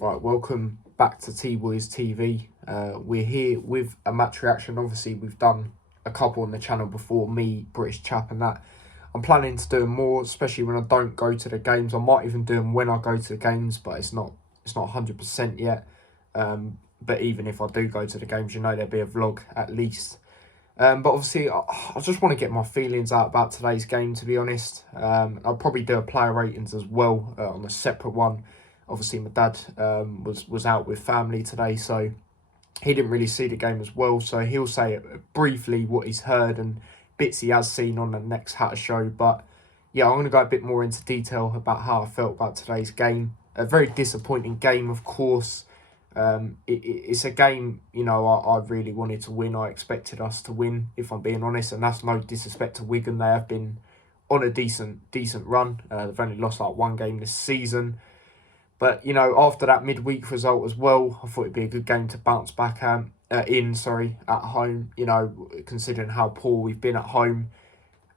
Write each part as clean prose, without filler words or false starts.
Right, welcome back to T-Boys TV. We're here with a match reaction. Obviously, we've done a couple on the channel before, me, British Chap and that. I'm planning to do more, especially when I don't go to the games. I might even do them when I go to the games, but it's not 100% yet. But even if I do go to the games, you know there'll be a vlog at least. But obviously, I just want to get my feelings out about today's game, to be honest. I'll probably do a player ratings as well on a separate one. Obviously, my dad was out with family today, so he didn't really see the game as well. So he'll say briefly what he's heard and bits he has seen on the next Hatter show. But yeah, I'm going to go a bit more into detail about how I felt about today's game. A very disappointing game, of course. It's a game, you know, I really wanted to win. I expected us to win, if I'm being honest. And that's no disrespect to Wigan. They have been on a decent run. They've only lost like one game this season. But, you know, after that midweek result as well, I thought it'd be a good game to bounce back at home, you know, considering how poor we've been at home.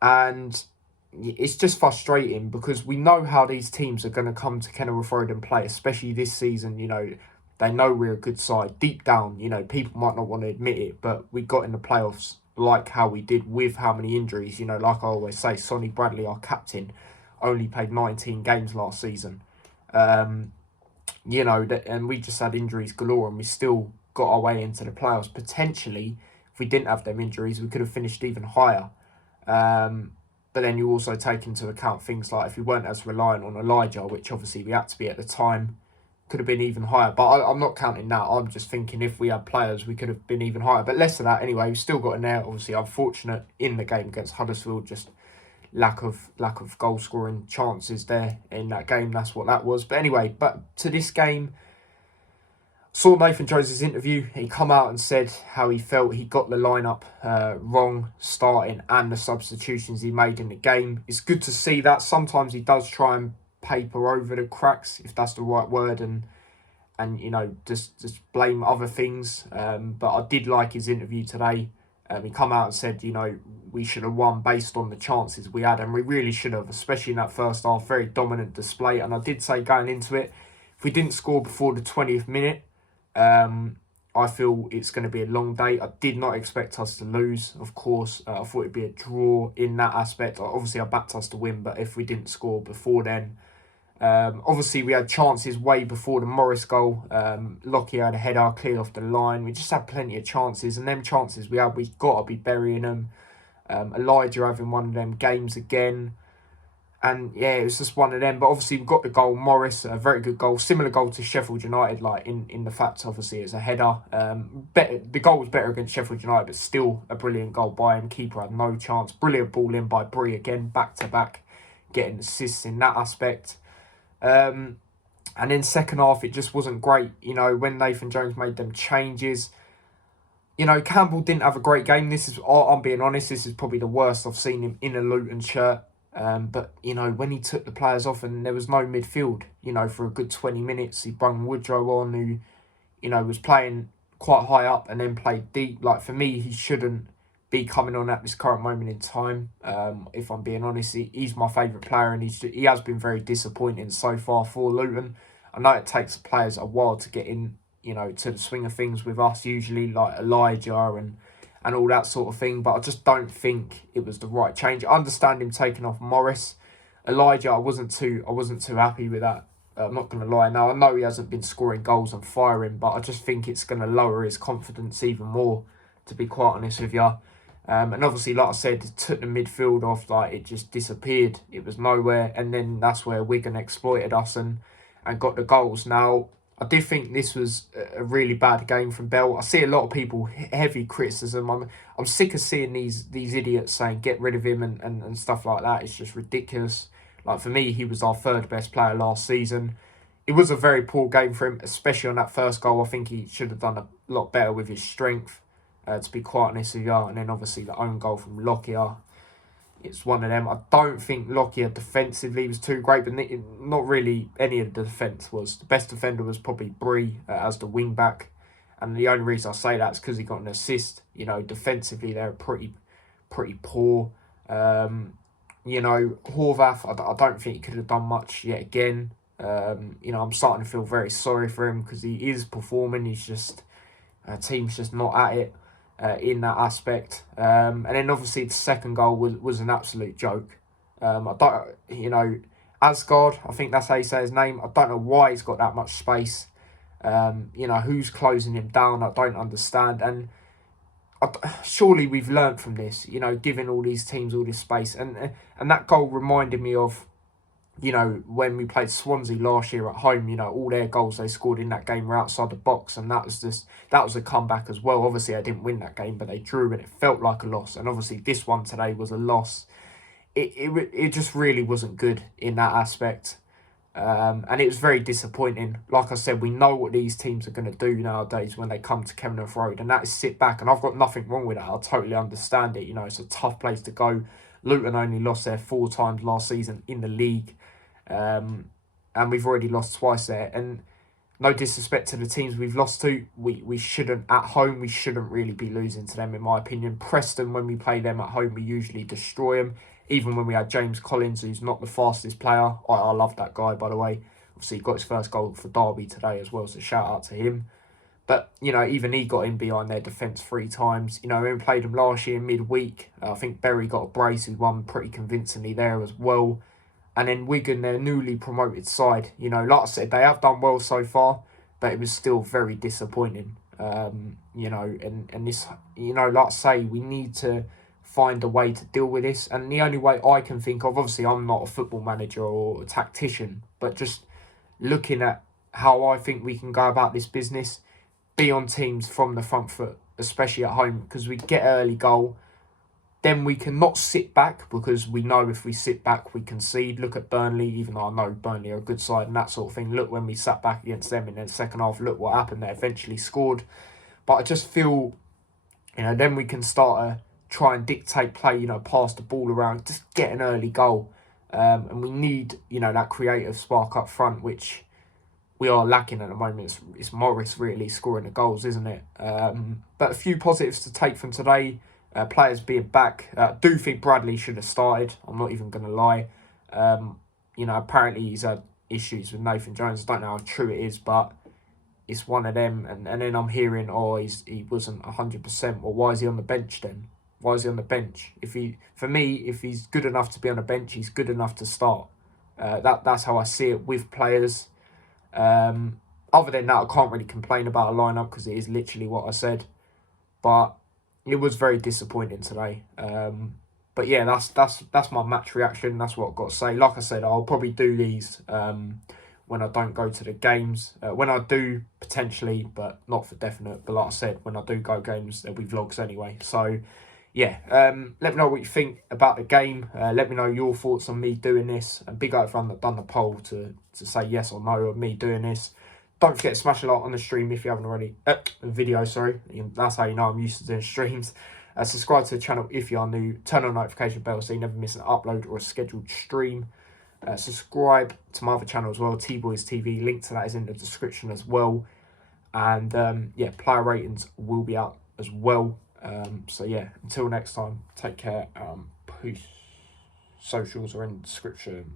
And it's just frustrating because we know how these teams are going to come to Kenilworth Road and play, especially this season. You know, they know we're a good side. Deep down, you know, people might not want to admit it, but we got in the playoffs like how we did with how many injuries. You know, like I always say, Sonny Bradley, our captain, only played 19 games last season. You know, and we just had injuries galore and we still got our way into the playoffs. Potentially, if we didn't have them injuries, we could have finished even higher. But then you also take into account things like if we weren't as reliant on Elijah, which obviously we had to be at the time, could have been even higher. But I'm not counting that. I'm just thinking if we had players, we could have been even higher. But less of that anyway. We've still got in there. Obviously, unfortunate in the game against Huddersfield, just lack of goal scoring chances there in that game. That's what that was. But anyway, but to this game, saw Nathan Jones' interview. He come out and said how he felt he got the lineup wrong starting and the substitutions he made in the game. It's good to see that. Sometimes he does try and paper over the cracks, if that's the right word, and you know, just blame other things. But I did like his interview today. He come out and said, you know, we should have won based on the chances we had, and we really should have, especially in that first half. Very dominant display. And I did say going into it, if we didn't score before the 20th minute, I feel it's going to be a long day. I did not expect us to lose, of course. I thought it'd be a draw in that aspect. Obviously, I backed us to win, but if we didn't score before then, obviously we had chances way before the Morris goal. Lockie had a header cleared off the line. We just had plenty of chances, and them chances we had, we've got to be burying them. Elijah having one of them games again. And yeah, it was just one of them. But obviously we got the goal. Morris, a very good goal. Similar goal to Sheffield United, like in the fact, obviously, it's a header. The goal was better against Sheffield United, but still a brilliant goal by him. Keeper had no chance. Brilliant ball in by Bree again, back-to-back, getting assists in that aspect. And then second half, it just wasn't great. You know, when Nathan Jones made them changes, you know, Campbell didn't have a great game. This is, I'm being honest, this is probably the worst I've seen him in a Luton shirt. But, you know, when he took the players off and there was no midfield, you know, for a good 20 minutes, he brung Woodrow on, who, you know, was playing quite high up and then played deep. Like, for me, he shouldn't be coming on at this current moment in time. If I'm being honest, he's my favourite player, and he has been very disappointing so far for Luton. I know it takes players a while to get in, you know, to the swing of things with us, usually, like Elijah and all that sort of thing. But I just don't think it was the right change. I understand him taking off Morris. Elijah, I wasn't too happy with that. I'm not going to lie. Now, I know he hasn't been scoring goals and firing, but I just think it's going to lower his confidence even more, to be quite honest with you. And obviously, like I said, it took the midfield off. Like, it just disappeared. It was nowhere. And then that's where Wigan exploited us and got the goals. Now, I did think this was a really bad game from Bell. I see a lot of people, heavy criticism. I'm sick of seeing these idiots saying get rid of him and stuff like that. It's just ridiculous. Like, for me, he was our third best player last season. it was a very poor game for him, especially on that first goal. I think he should have done a lot better with his strength, to be quite honest with you. And then obviously the own goal from Lockyer, it's one of them. I don't think Lockyer defensively was too great, but not really any of the defence was. The best defender was probably Bree as the wing back. And the only reason I say that is because he got an assist. You know, defensively they're pretty poor. You know, Horvath, I don't think he could have done much yet again. You know, I'm starting to feel very sorry for him because he is performing. He's just, team's just not at it in that aspect. And then obviously the second goal was an absolute joke. I don't, you know, Asgard, I think that's how you say his name. I don't know why he's got that much space. You know, who's closing him down? I don't understand. And surely we've learnt from this, you know, giving all these teams all this space. And that goal reminded me of, you know, when we played Swansea last year at home, you know, all their goals they scored in that game were outside the box. And that was a comeback as well. Obviously, I didn't win that game, but they drew and it felt like a loss. And obviously, this one today was a loss. It just really wasn't good in that aspect. And it was very disappointing. Like I said, we know what these teams are going to do nowadays when they come to Kenilworth Road, and that is sit back. And I've got nothing wrong with that. I totally understand it. You know, it's a tough place to go. Luton only lost there 4 times last season in the league. And we've already lost twice there. And no disrespect to the teams we've lost to, we shouldn't, at home, we shouldn't really be losing to them, in my opinion. Preston, when we play them at home, we usually destroy them. Even when we had James Collins, who's not the fastest player. I love that guy, by the way. Obviously, he got his first goal for Derby today as well, so shout out to him. But, you know, even he got in behind their defence 3 times. You know, when we played them last year midweek, I think Berry got a brace, who won pretty convincingly there as well. And then Wigan, their newly promoted side, you know, like I said, they have done well so far, but it was still very disappointing. You know, and this, you know, like I say, we need to find a way to deal with this. And the only way I can think of, obviously I'm not a football manager or a tactician, but just looking at how I think we can go about this business, be on teams from the front foot, especially at home, because we get early goal, then we can not sit back, because we know if we sit back we concede. Look at Burnley, even though I know Burnley are a good side and that sort of thing. Look, when we sat back against them in the second half, look what happened. They eventually scored. But I just feel, you know, then we can start to try and dictate play, you know, pass the ball around, just get an early goal. And we need, you know, that creative spark up front, which we are lacking at the moment. It's Morris really scoring the goals, isn't it? But a few positives to take from today. Players being back. I do think Bradley should have started. I'm not even going to lie. You know, apparently he's had issues with Nathan Jones. I don't know how true it is, but it's one of them. And then I'm hearing, he wasn't 100%. Well, why is he on the bench then? Why is he on the bench? For me, if he's good enough to be on the bench, he's good enough to start. That's how I see it with players. Other than that, I can't really complain about a lineup because it is literally what I said. But it was very disappointing today. But yeah, that's my match reaction. That's what I've got to say. Like I said, I'll probably do these when I don't go to the games. When I do, potentially, but not for definite. But like I said, when I do go games, there'll be vlogs anyway. So yeah, let me know what you think about the game. Let me know your thoughts on me doing this. And big up everyone that done the poll to say yes or no of me doing this. Don't forget to smash a like on the stream if you haven't already. Video, sorry. That's how you know I'm used to doing streams. Subscribe to the channel if you are new. Turn on notification bell so you never miss an upload or a scheduled stream. Subscribe to my other channel as well, T-Boys TV. Link to that is in the description as well. And yeah, player ratings will be out as well. So yeah, until next time, take care. Peace. Socials are in the description.